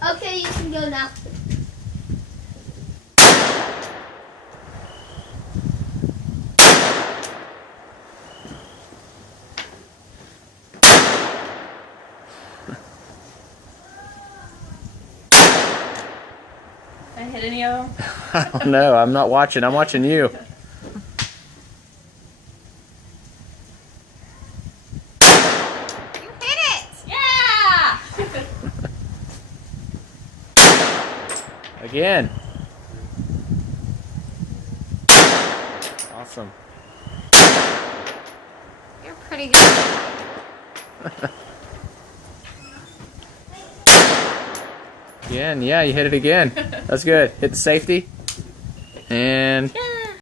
Okay, you can go now. Did I hit any of them? I don't know. I'm not watching. I'm watching you. You hit it! Yeah! Again. Awesome. You're pretty good. Again. Yeah, you hit it again. That's good. Hit the safety. And...